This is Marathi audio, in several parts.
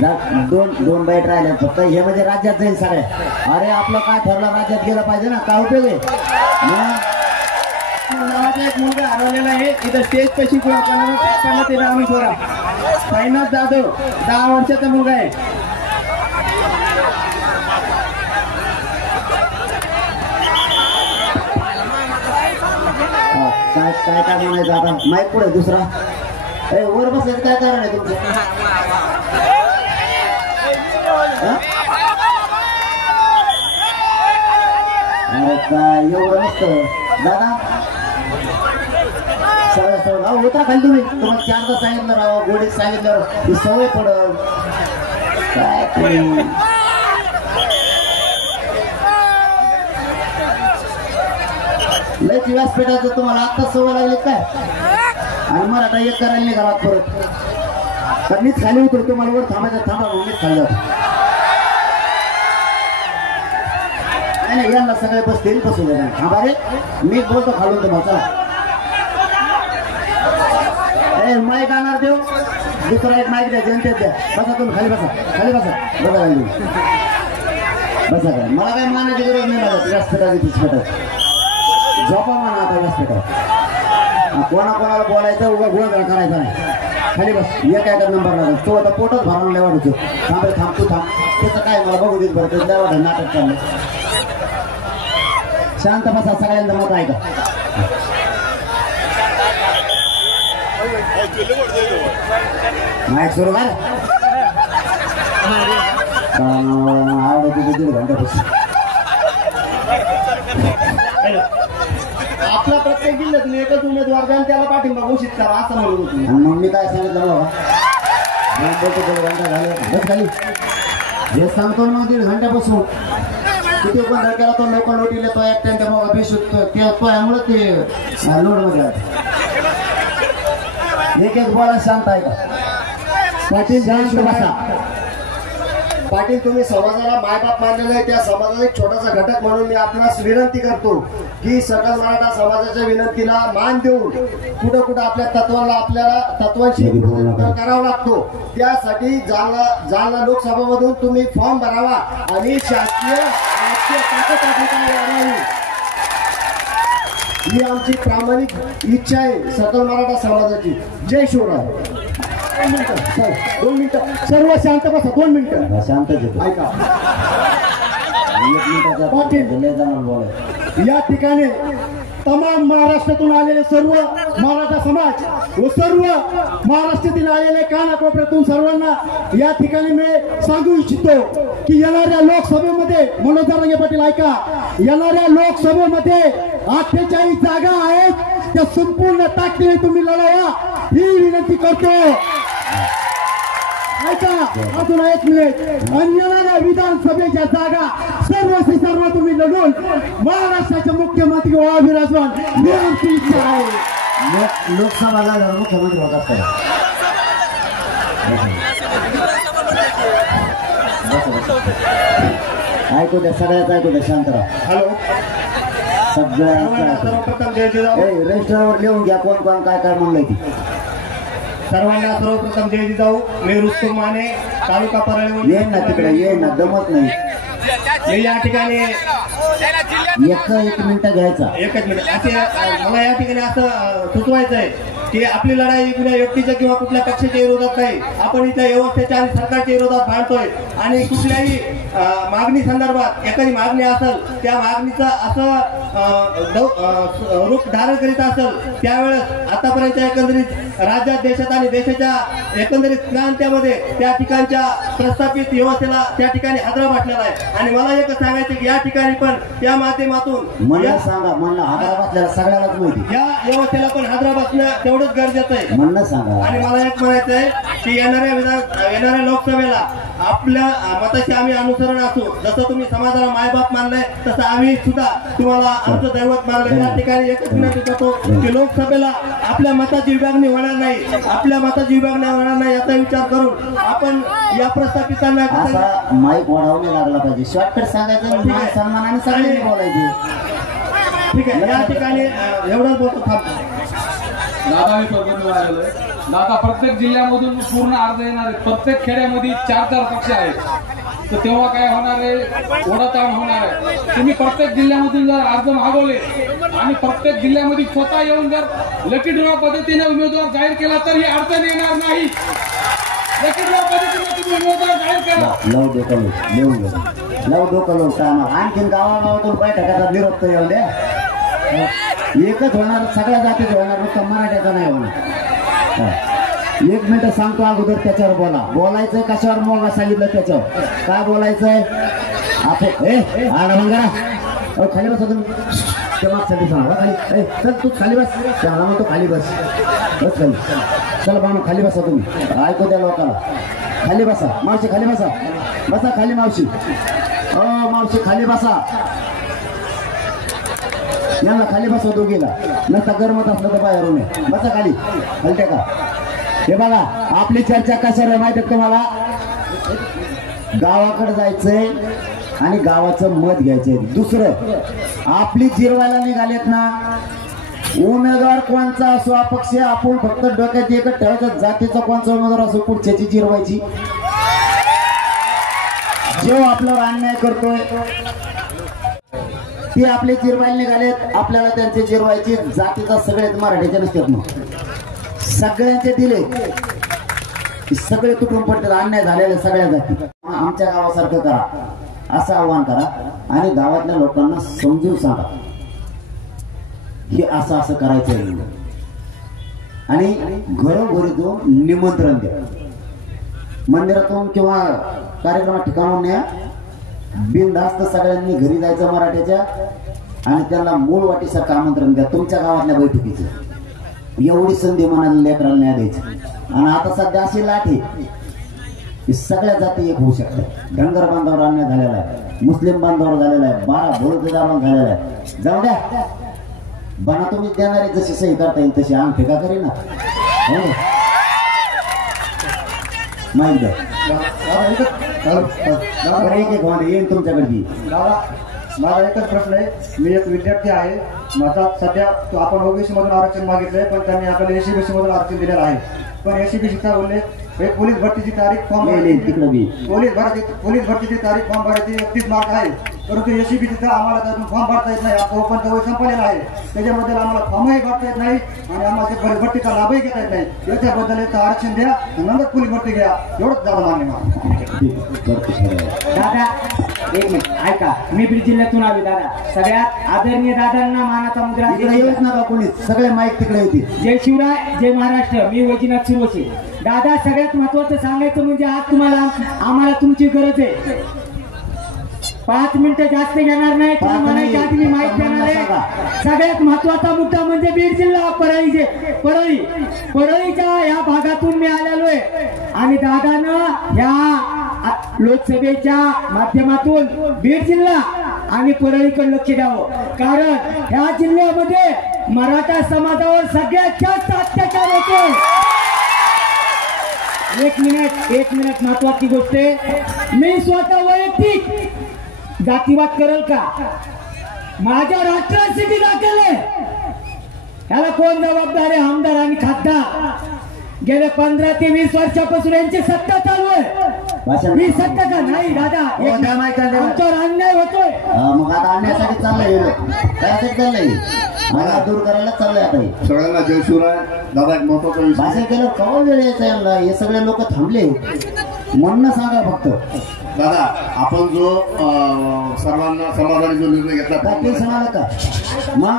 दोन बाईट राहिले फक्त हे म्हणजे राज्यात जाईल सगळ्या. अरे आपलं काय ठरलं राज्यात गेलं पाहिजे ना, काय उपयोग आहे. नावाचा एक मुलगा हरवलेला आहे इथं स्टेज पैशी कोणाला ते नाव थोडा साईनाथ जाधव 10 वर्षाचा मुलगा आहे. काय काय काय म्हणायचं आता माईक पुढे दुसरा वर बसायचं काय कारण आहे तुमचं. अरे काय एवढं नसतं दादा. सगळं होता खाली तुम्हाला 4दा सांगितलं राव गोडीत सांगितलं ही सवय पडल काय. लयच व्यासपीठाचं तुम्हाला आत्ताच सवय लागली काय. आणि मराठा एक करायला निघाला परत तर मीच खाली उतरतो मला वर थांबायचं थांबा मीच खाली जातो. नाही यांना सगळे बसतील बसू दे थांबा रे मीच बोलतो खालून तुम्हाला. चला माईक आणणार देऊ दुसरा एक माईक द्या जनतेत द्या. बसा तुम्ही खाली बसा खाली बसा बसा खाली बसा काय. मला काही मानायची गरज नाही लागत व्यासपीठाची तिसपीठात झोपा म्हणा आता व्यासपीठात. कोणाकोणाला बोलायचं उगा गोंधळ करायचा नाही. खाली बस एक एका नंबर लागेल तो आता पोटच भरून लय वाटतो. थांब थांब तू थांब त्याचं काय मला बघू देत बरं त्याचं लय वाटत नाटक चाललं. शांत बसा सगळ्यांचं मत आहे का. माईक सुरू कर आवडत 1.5 घंट्यापासून. आपला प्रत्येक जिल्ह्यातून एकच उमेदवार द्या त्याला पाठिंबा घोषित करा असं म्हणत होतो. मग मी काय सांगितलं बाबा 1.5 घंटा झाले खाली हे सांगतो ना 1.5 घंट्यापासून. किती पण केला तो लोक नोटीले तो एकट्याच्या मग बेशुद्ध ते त्यामुळे ते लोड मध्ये एक एक बोला शांत आहे का. पाटील शांत बसा. पाटील तुम्ही समाजाला मायबाप मानलेला आहे त्या समाजाचा एक छोटासा घटक म्हणून मी आपणास विनंती करतो की सकल मराठा समाजाच्या विनंतीला मान देऊन कुठं कुठं आपल्या तत्वाला आपल्याला तत्वांशी करावा लागतो. त्यासाठी जालना लोकसभामधून तुम्ही फॉर्म भरावा आणि शासकीय वाढवावी ही आमची प्रामाणिक इच्छा आहे सकल मराठा समाजाची. जय शिवराय. 2 मिनिटं सर्व शांत बसा. 2 मिनिटं शांत ऐका. या ठिकाणी तमाम महाराष्ट्रातून आलेले सर्व मराठा समाज व सर्व महाराष्ट्रातील आलेले कानाकोपऱ्यातून सर्वांना या ठिकाणी मी सांगू इच्छितो की येणाऱ्या लोकसभेमध्ये मनोज जरांगे पाटील ऐका येणाऱ्या लोकसभेमध्ये 48 जागा आहेत त्या संपूर्ण ताकदीने तुम्ही लढवा ही विनंती करतो. ऐका अजून 1 मिनिट. आणि येणाऱ्या विधानसभेच्या जागा सर्व तुम्ही लढून महाराष्ट्राचे मुख्यमंत्री व्हावा विराजमान ही आमची इच्छा आहे. लोकसभाला मुख्यमंत्री होतात ऐकू द्या सगळ्याच ऐकू द्या शांत राहा. हॅलो रजिस्टरवर लिहून घ्या कोण कोण काय काय म्हणलंय ती. सर्वांना सर्वप्रथम जय जिजाऊ. मी रुस्तुम माने तालुका परळी. ये ना तिकडे ये ना दमत नाही. मी या ठिकाणी 1 मिनिट घ्यायचा. 1 मिनिट असे मला या ठिकाणी असं सुचवायचं आहे की आपली लढाई कुठल्या व्यक्तीच्या किंवा कुठल्या पक्षाच्या विरोधात नाही. आपण इथल्या व्यवस्थेच्या आणि सरकारच्या विरोधात भांडतोय आणि कुठल्याही मागणी संदर्भात एखादी मागणी असेल त्या मागणीचं असं रूप धारण करीत असेल त्यावेळेस आतापर्यंत एकंदरीत राज्यात देशात आणि देशाच्या एकंदरीत प्रांतामध्ये त्या ठिकाणच्या प्रस्थापित व्यवस्थेला त्या ठिकाणी हादरा वाटलेला आहे. आणि मला एक सांगायचं की या ठिकाणी पण त्या माध्यमातून सगळ्यालाच माहिती या व्यवस्थेला पण हादरा बसणं तेवढंच गरजेचं आहे म्हणणं सांगा. आणि मला एक म्हणायचं आहे की येणाऱ्या लोकसभेला आपल्या मताशी आम्ही अनुसरण असू. जसं तुम्ही समाजाला मायबाप मानलंय तसं आम्ही सुद्धा तुम्हाला आमचं दैवत मानलंय. त्या ठिकाणी एकच विनंती करतो की लोकसभेला आपल्या मताची विभागणी होणार नाही. आपल्या मताची विभागणी होणार नाही याचा विचार करून आपण या प्रस्थापितांना माईक वाढवणे लागला पाहिजे. शॉर्टकट सांगायचं सन्मानाने सगळ्यांनी बोलायचे. ठीक आहे. या ठिकाणी एवढंच बोलतो थांबतो. दादा मी सोबत आलेलो आहे. आता प्रत्येक जिल्ह्यामधून पूर्ण अर्ज येणार आहेत. प्रत्येक खेड्यामध्ये 4-4 पक्ष आहेत. तर तेव्हा काय होणार आहे, ओढाताण होणार आहे. तुम्ही प्रत्येक जिल्ह्यामधून जर अर्ज मागवले आणि प्रत्येक जिल्ह्यामध्ये स्वतः येऊन जर लकी ड्रॉ पद्धतीने उमेदवार जाहीर केला तर ही अडचण येणार नाही. लकी ड्रॉ पद्धतीने तुम्ही उमेदवार जाहीर केला. लव डोकं आणखीन गावागावातून बैठकाचा निरोप तर येऊ द्या. एकच होणार, सगळ्या जातीच होणार, फक्त मराठ्याचा नाही होणार. 1 मिनिट सांगतो अगोदर, त्याच्यावर बोलायचंय. कशावर मोगा सांगितलं त्याच्यावर काय बोलायचंय आपण. खाली बसा तुम्ही. ते मागसाठी सांगा खाली. चल तू खाली बस. त्याला म्हणतो खाली बस. बस खाली. चला बाबा खाली बसा तुम्ही. ऐकू द्या लोकांना. खाली बसा मावशी, खाली बसा. बसा खाली मावशी. मावशी खाली बसा. यांना खाली बसा दोघीला. नसता गरमत असलं तर बाहेरून बसा खाली. हलते का. हे बघा आपली चर्चा कशावर आहे माहिती आहे तुम्हाला. गावाकडे जायचंय आणि गावाचं मत घ्यायचंय. दुसरं आपली जिरवायला निघालेत ना, उमेदवार कोणचा असो अपक्ष, आपण फक्त डोक्यात एकच ठेवायचं, जातीचा कोणचा उमेदवार असो पुढच्याची जिरवायची. जो आपल्यावर अन्याय करतोय ते आपले जिरवायला निघालेत, आपल्याला त्यांचे जिरवायचे. जातीचा सगळे मराठीचे नसतात मग सगळ्यांचे दिले सगळे तुटून पडतात. अन्याय झालेले सगळ्या जाती. आमच्या गावासारखं करा असं आव्हान करा आणि गावातल्या लोकांना समजून सांगा हे असं असं करायचं आणि घरोघरी तो निमंत्रण द्या. मंदिरातून किंवा कार्यक्रमात ठिकाणून न्या. बिनधास्त सगळ्यांनी घरी जायचं मराठ्याच्या आणि त्यांना मूळ वाटीसारखं आमंत्रण द्या तुमच्या गावातल्या बैठकीचं. एवढी संधी मनाला लेकराला न्याय द्यायची. आणि आता सध्या अशी लाट आहे सगळ्या जाती एक होऊ शकतात. धनगर बांधावर अन्याय झालेला आहे, मुस्लिम बांधावर झालेला आहे, 12 भोळकेदारांवर झालेला आहे. जाऊ द्या बना तुम्ही देणारे जशी सही करता येईल तशी अंगठी का करी ना. माहिती द्या एक एक होणार येईन तुमच्याकडे. माझा एकच प्रश्न आहे. मी एक विद्यार्थी आहे. माझा सध्या आपण ओबीसी मधून आरक्षण मागितलंय पण त्यांनी आपल्याला एसीबीसी मधून आरक्षण दिलेलं आहे. पण एसीबीसीचा उल्लेख हे पोलीस भरतीची तारीख फॉर्म पोलीस भरतीची तारीख फॉर्म भरायची 31 मार्च आहे. परंतु एसीबीसीचा आम्हाला त्यातून फॉर्म भरता येत नाही. आता ओपन वय संपलेला आहे. त्याच्याबद्दल आम्हाला फॉर्मही भरता येत नाही आणि आम्हाला पोलीस भरतीचा लाभही घेता येत नाही. याच्याबद्दल एक आरक्षण द्या नंतर पोलीस भरती घ्या एवढंच दादा मान्य दादा. 1 मिनिट ऐका. मी बीड जिल्ह्यातून आलो दादा. सगळ्यात आदरणीय दादांना मानाचा मुद्रा येऊच नका कोणी. सगळे माईक तिकडे होती. जय शिवराय जय महाराष्ट्र. मी वैजनाथ सुरोशी. दादा सगळ्यात महत्वाचं सांगायचं म्हणजे आज तुम्हाला आम्हाला तुमची गरज आहे. 5 मिनिटं जास्त घेणार नाही. तुम्ही म्हणायच्या आधी मी माहिती देणार आहे. सगळ्यात महत्वाचा मुद्दा म्हणजे बीड जिल्हा परळीच्या या भागातून मी आलेलो आहे आणि दादानं या लोकसभेच्या माध्यमातून बीड जिल्हा आणि परळीकडे लक्ष द्यावं. कारण ह्या जिल्ह्यामध्ये मराठा समाजावर सगळ्यात जास्त अत्याचार होतो. एक मिनिट महत्वाची गोष्ट आहे. मी स्वतः वैयक्तिक जातीवाद करेल का. माझ्या राष्ट्रासाठी दाखल आहे. याला कोण जबाबदार आहे. आमदार आणि खासदार. गेले 15 ते 20 वर्षापासून यांची सत्ता चालू आहे. ही सत्ता का नाही दादा. आमच्यावर अन्याय होतोय. मग आता आणण्यासाठी चाललंय त्यासाठी चाललंय मला दूर करायला चाललंय. आता सगळ्यांना जय शिवराय. दादा एक महत्वाचा भाषण केलं कवा वेळ यायचा यांना. हे सगळे लोक थांबले म्हणणं सांगा फक्त. दादा आपण जो सर्वांना समाजाने जो निर्णय घेतला काय टेन्शन आलं का. मग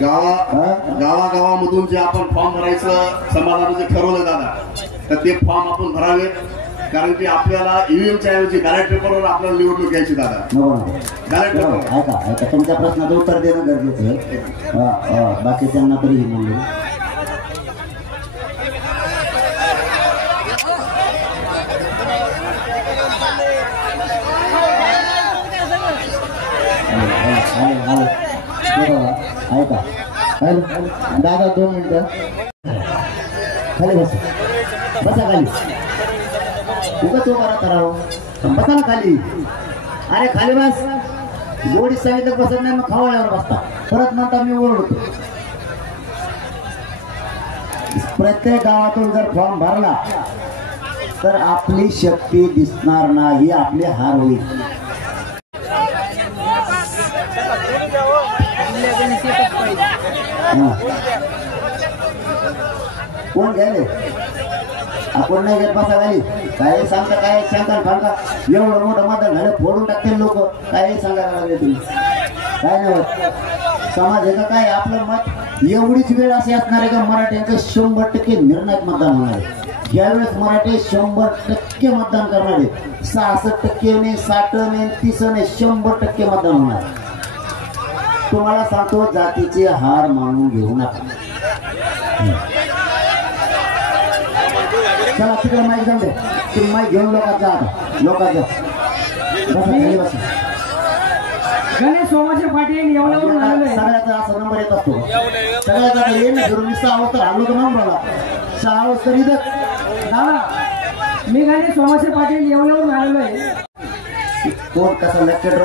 गावागावामधून जे आपण फॉर्म भरायचं समाजाने जे ठरवलं दादा तर ते फॉर्म आपण भरावे. कारण की आपल्याला ईव्हीएमच्या ऐवजी बॅलेट पेपरवर आपल्याला निवडणूक घ्यायची दादा. बॅलेट पेपर ऐका तुमच्या प्रश्नाचं उत्तर देणं गरजेचं आहे. बाकीच्यांना तरी हे म्हणलं ऐका. दादा 2 मिनिटं खाली बसा खाली. उगाच उभा राहता बसा ना खाली. अरे खाली बस. जोडी सांगितलं बसत नाही मग खवाळ्यावर बसता. परत म्हणता मी ओरडतो. प्रत्येक गावातून जर फॉर्म भरला तर आपली शक्ती दिसणार नाही, आपले हार होईल. कोण घ्यायले? आपण नाही घेत बसा घाली. काय सांगता, काय सांगता सांगा. एवढं मोठं मतदान झालं, फोडून टाकतील लोक. काय सांगायला लागले तुम्ही? काय नाही होत. समाज आहे का काय? आपलं मत एवढीच वेळ असे असणार आहे का मराठ्यांचं 100% निर्णायक मतदान होणार आहे. यावेळेस मराठी 100% मतदान करणार आहे. 66% नाही, 60 नाही, 30 नाही, 100% मतदान होणार. तुम्हाला सांगतो, जातीचे हार मानून घेऊ नका. चला तिकडे माईक जाऊ दे. तुम्ही माईक घेऊन लोकांचा लोकांचा गणेश सोमाचे पाटील येवल्यावरून आलेले आहे. सगळ्याचा असा नंबर येत असतो. सगळ्याचा येईल ना फिरून. मी 6 वाजता आलो तर म्हणून मला 6 वाजता इथं दादा मी गणेश सोमाचे पाटील येवल्यावरून आलेलो आहे. कोण कसा लेक्चर